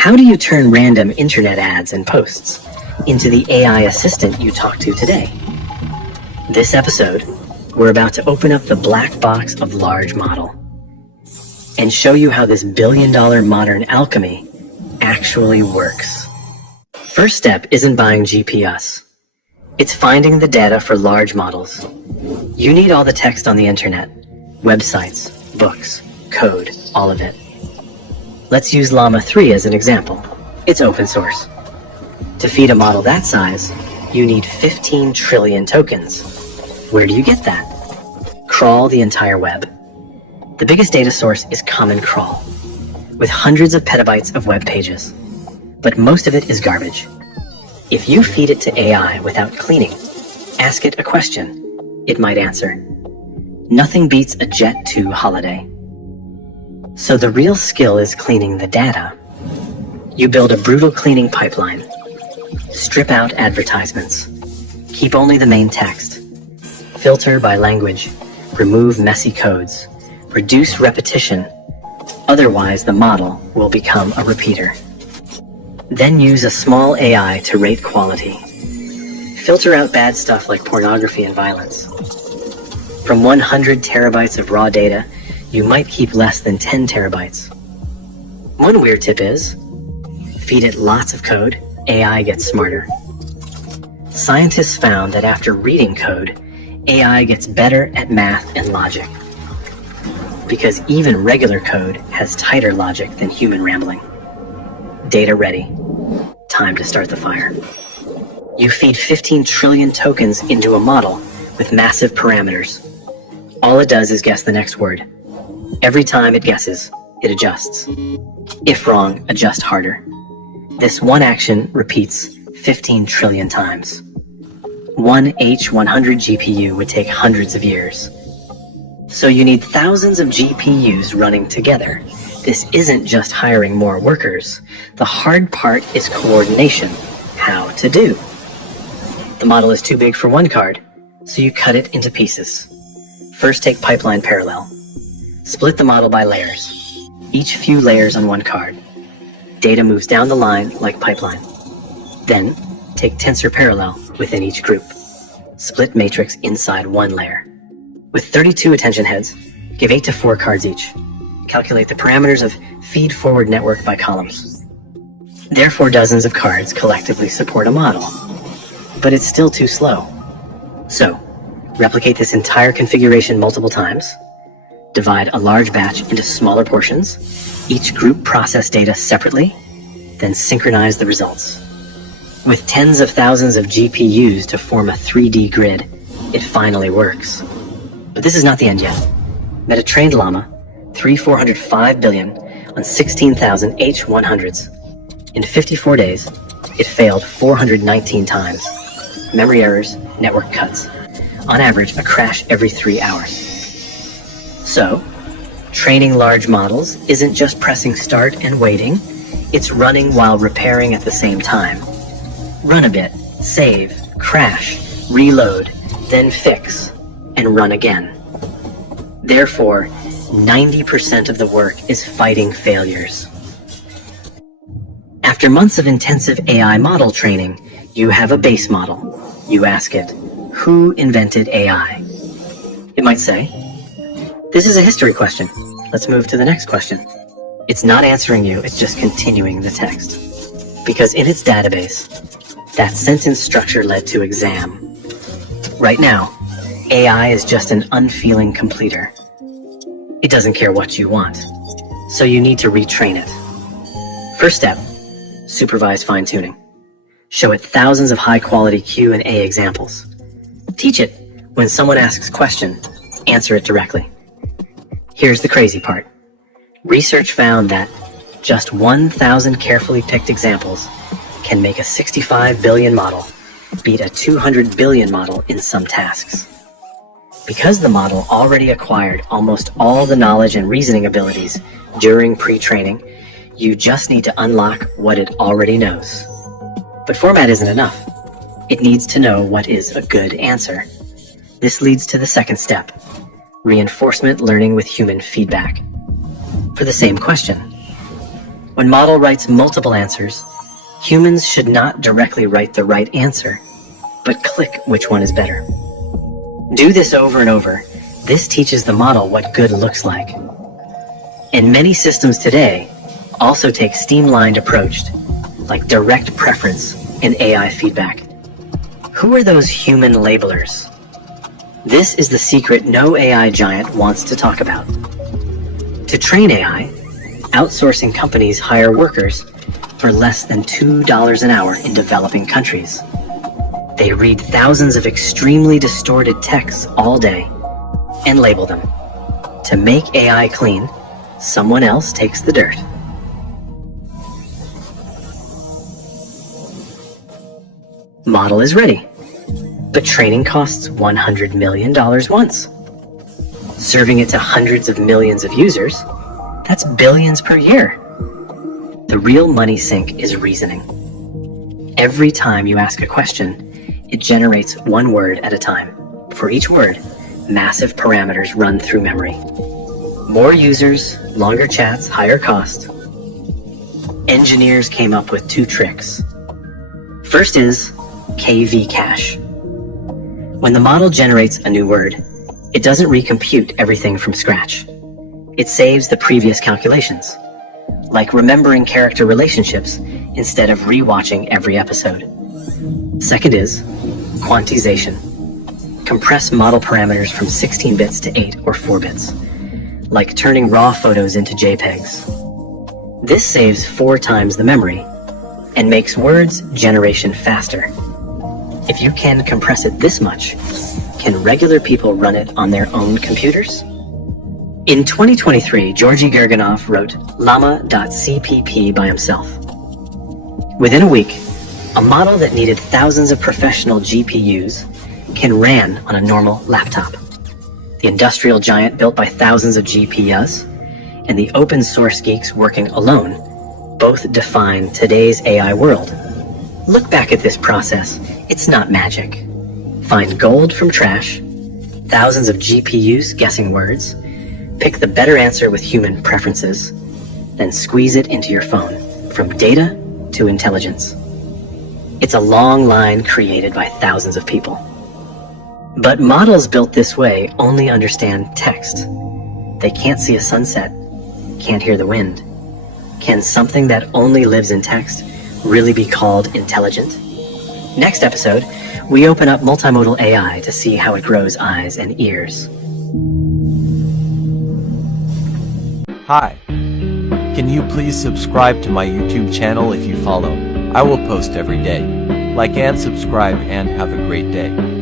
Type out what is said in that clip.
How do you turn random internet ads and posts into the AI assistant you talk to today? This episode, we're about to open up the black box of large model and show you how this billion-dollar modern alchemy actually works. First step isn't buying GPS. It's finding the data for large models. You need all the text on the internet, websites, books, code, all of it. Let's use Llama 3 as an example. It's open source. To feed a model that size, you need 15 trillion tokens. Where do you get that? Crawl the entire web. The biggest data source is Common Crawl, with hundreds of petabytes of web pages. But most of it is garbage. If you feed it to AI without cleaning, ask it a question, it might answer. Nothing beats a Jet 2 holiday. So the real skill is cleaning the data. You build a brutal cleaning pipeline. Strip out advertisements. Keep only the main text. Filter by language. Remove messy codes. Reduce repetition. Otherwise, the model will become a repeater. Then use a small AI to rate quality. Filter out bad stuff like pornography and violence. From 100 terabytes of raw data, you might keep less than 10 terabytes. One weird tip is, feed it lots of code, AI gets smarter. Scientists found that after reading code, AI gets better at math and logic. Because even regular code has tighter logic than human rambling. Data ready. Time to start the fire. You feed 15 trillion tokens into a model with massive parameters. All it does is guess the next word. Every time it guesses, it adjusts. If wrong, adjust harder. This one action repeats 15 trillion times. One H100 GPU would take hundreds of years. So you need thousands of GPUs running together. This isn't just hiring more workers. The hard part is coordination. How to do. The model is too big for one card, so you cut it into pieces. First, take pipeline parallel. Split the model by layers, each few layers on one card. Data moves down the line like pipeline. Then, take tensor parallel within each group. Split matrix inside one layer. With 32 attention heads, give 8 to 4 cards each. Calculate the parameters of feed forward network by columns. Therefore, dozens of cards collectively support a model. But it's still too slow. So, replicate this entire configuration multiple times. Divide a large batch into smaller portions. Each group process data separately, then synchronize the results. With tens of thousands of GPUs to form a 3D grid, it finally works. But this is not the end yet. Meta-trained Llama, 405 billion on 16,000 H100s. In 54 days, it failed 419 times. Memory errors, network cuts. On average, a crash every 3 hours. So, training large models isn't just pressing start and waiting, it's running while repairing at the same time. Run a bit, save, crash, reload, then fix, and run again. Therefore, 90% of the work is fighting failures. After months of intensive AI model training, you have a base model. You ask it, who invented AI? It might say, this is a history question. Let's move to the next question. It's not answering you, it's just continuing the text. Because in its database, that sentence structure led to exam. Right now, AI is just an unfeeling completer. It doesn't care what you want, so you need to retrain it. First step, supervised fine-tuning. Show it thousands of high-quality Q and A examples. Teach it, when someone asks a question, answer it directly. Here's the crazy part. Research found that just 1,000 carefully picked examples can make a 65 billion model beat a 200 billion model in some tasks. Because the model already acquired almost all the knowledge and reasoning abilities during pre-training, you just need to unlock what it already knows. But format isn't enough. It needs to know what is a good answer. This leads to the second step, reinforcement learning with human feedback. For the same question, When model writes multiple answers, humans should not directly write the right answer, but click which one is better. Do this over and over. This teaches the model what good looks like. And many systems today also take streamlined approach, like direct preference and AI feedback. Who are those human labelers? This is the secret no AI giant wants to talk about. To train AI, outsourcing companies hire workers for less than $2 an hour in developing countries. They read thousands of extremely distorted texts all day and label them. To make AI clean, someone else takes the dirt. Model is ready, but training costs $100 million once. Serving it to hundreds of millions of users, that's billions per year. The real money sink is reasoning. Every time you ask a question, it generates one word at a time. For each word, massive parameters run through memory. More users, longer chats, higher cost. Engineers came up with two tricks. First is KV cache. When the model generates a new word, it doesn't recompute everything from scratch. It saves the previous calculations, like remembering character relationships instead of rewatching every episode. Second is quantization. Compress model parameters from 16 bits to 8 or 4 bits, like turning raw photos into JPEGs. This saves 4 times the memory and makes words generation faster. If you can compress it this much, can regular people run it on their own computers? In 2023, Georgy Gerganov wrote llama.cpp by himself. Within a week, a model that needed thousands of professional GPUs can ran on a normal laptop. The industrial giant built by thousands of GPUs and the open source geeks working alone both define today's AI world. Look back at this process. It's not magic. Find gold from trash, thousands of GPUs guessing words, pick the better answer with human preferences, then squeeze it into your phone, from data to intelligence. It's a long line created by thousands of people. But models built this way only understand text. They can't see a sunset, can't hear the wind. Can something that only lives in text really be called intelligent? Next episode, we open up multimodal AI to see how it grows eyes and ears. Hi. Can you please subscribe to my YouTube channel if you follow? I will post every day. Like and subscribe and have a great day.